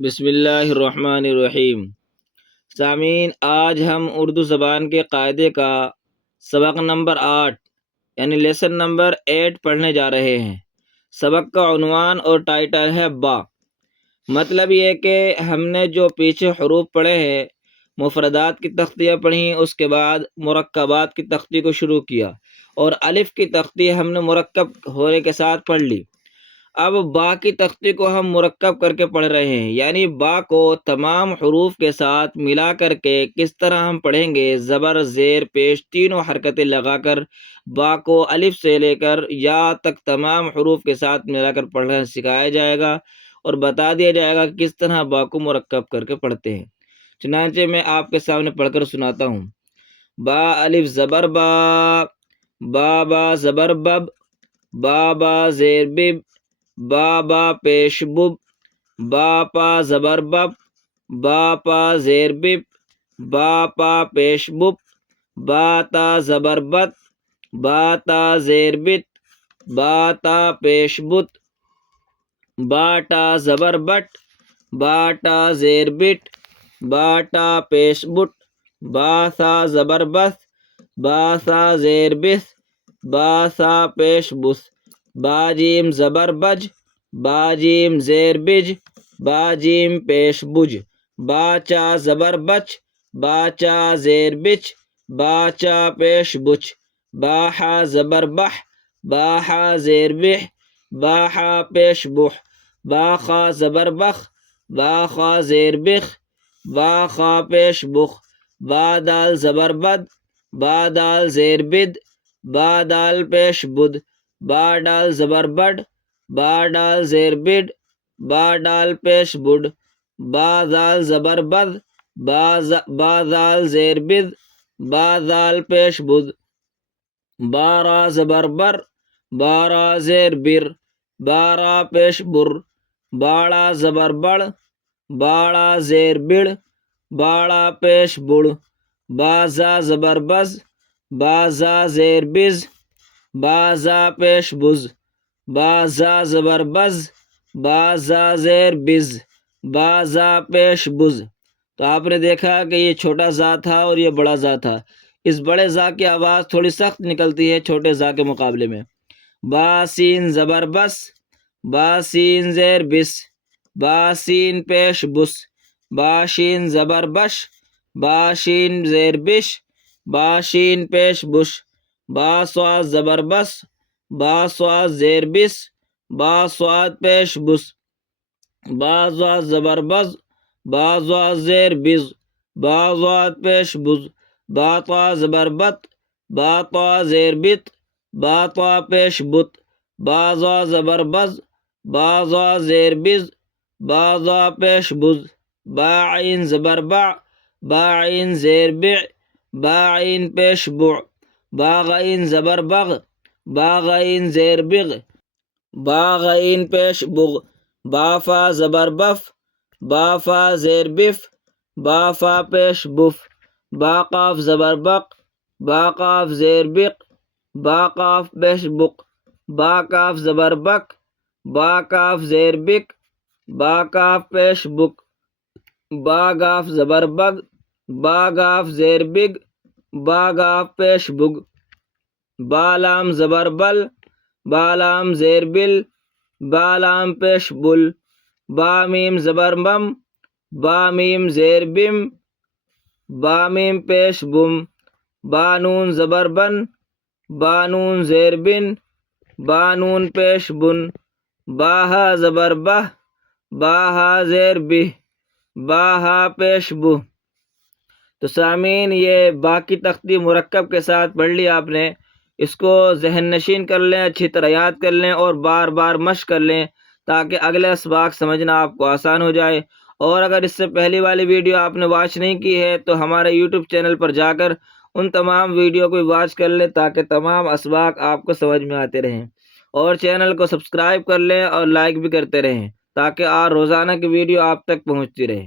بسم اللہ الرحمن الرحیم۔ سامعین، آج ہم اردو زبان کے قاعدے کا سبق نمبر 8 یعنی لیسن نمبر 8 پڑھنے جا رہے ہیں۔ سبق کا عنوان اور ٹائٹل ہے با۔ مطلب یہ کہ ہم نے جو پیچھے حروف پڑھے ہیں، مفردات کی تختیاں پڑھیں، اس کے بعد مرکبات کی تختی کو شروع کیا اور الف کی تختی ہم نے مرکب ہونے کے ساتھ پڑھ لی۔ اب با کی تختی کو ہم مرکب کر کے پڑھ رہے ہیں، یعنی با کو تمام حروف کے ساتھ ملا کر کے کس طرح ہم پڑھیں گے۔ زبر، زیر، پیش تینوں حرکتیں لگا کر با کو الف سے لے کر یا تک تمام حروف کے ساتھ ملا کر پڑھنا سکھایا جائے گا اور بتا دیا جائے گا کہ کس طرح با کو مرکب کر کے پڑھتے ہیں۔ چنانچہ میں آپ کے سامنے پڑھ کر سناتا ہوں۔ با الف زبر با، با با زبر بب، با با زیر بب، با با پیش بب، با پا زبر بب، با پا زیر بب، با پا پیش بب، با تا زبر بت، با تا زیر بت، با تا پیش بت، با ٹا زبر بٹ، با ٹا زیر بٹ، با ٹا پیش بٹ، با سا زبر بس، با سا زیر بس، با سا پیش بس، با جیم زبر بج، با جیم زیر بج، با جیم پیش بج، با چا زبر بچ، با چا زیر بچ، با چا پیش بچ، با حا زبر بح، با حا زیر بح، با حا پیش بح، با خا زبر بخ، با خا زیر بخ، با خا پیش بخ، با دال زبر بد، با دال زیر بد، با دال پیش بد، با ڈال زبر بڈ، با ڈال زیر بڈ، با ڈال پیش بڈ، با زال زبر بد، با زال زیر بد، با زال پیش بد، با را زبر بر، با را زیر بر، با را پیش بر، باڑا زبر بڑ، باڑا زیر بڑ، باڑا پیش بڑ، با زا زبر بز، با زا زیر بز، با زا پیش بز، با زا زبر بز، با زا زیر بز، با زا پیش بز۔ تو آپ نے دیکھا کہ یہ چھوٹا زا تھا اور یہ بڑا زا تھا۔ اس بڑے زا کی آواز تھوڑی سخت نکلتی ہے چھوٹے زا کے مقابلے میں۔ با سین زبر بس، با سین زیر بس، با سین پیش بس، با شین زبر بش، با شین زیر بش، با شین پیش بش، با صاد زبر بس، با صاد زیر بس، با صاد پیش بس، با ضاد زبر بز، با ضاد زیر بز، با ضاد پیش بز، با طا زبر بت، با طا زیر بت، با طا پیش بت، با ضا زبر بز، با ضا زیر بز، با ضا پیش بز، با عین زبر بع، با عین زیر بع، با عین پیش بع، با غین زبر بغ، با غین زیر بغ، با غین پیش بغ، با فا زبر بف، با فا زیر بف، با فا پیش بف، با قاف زبر بق، با قاف زیر بق، با قاف پیش بق، با کاف زبر بک، با کاف زیر بک، با کاف پیش بک، با گاف زبر بگ، با گاف زیر بگ، با گاف پیش بگ، با لام زبر بل، با لام زیر بل، با لام پیش بل، با میم زبر بم، با میم زیر بم، با میم پیش بم، با نون زبر بن، با نون زیر بن، با نون پیش بن، با ہا زبر بہ، با ہا زیر بہ، با ہا پیش بہ۔ تو سامعین، یہ با کی تختی مرکب کے ساتھ پڑھ لی آپ نے۔ اس کو ذہن نشین کر لیں، اچھی طرح یاد کر لیں اور بار بار مشق کر لیں تاکہ اگلے اسباق سمجھنا آپ کو آسان ہو جائے۔ اور اگر اس سے پہلی والی ویڈیو آپ نے واچ نہیں کی ہے تو ہمارے یوٹیوب چینل پر جا کر ان تمام ویڈیو کو واچ کر لیں تاکہ تمام اسباق آپ کو سمجھ میں آتے رہیں۔ اور چینل کو سبسکرائب کر لیں اور لائک بھی کرتے رہیں تاکہ روزانہ کی ویڈیو آپ تک پہنچتی رہے۔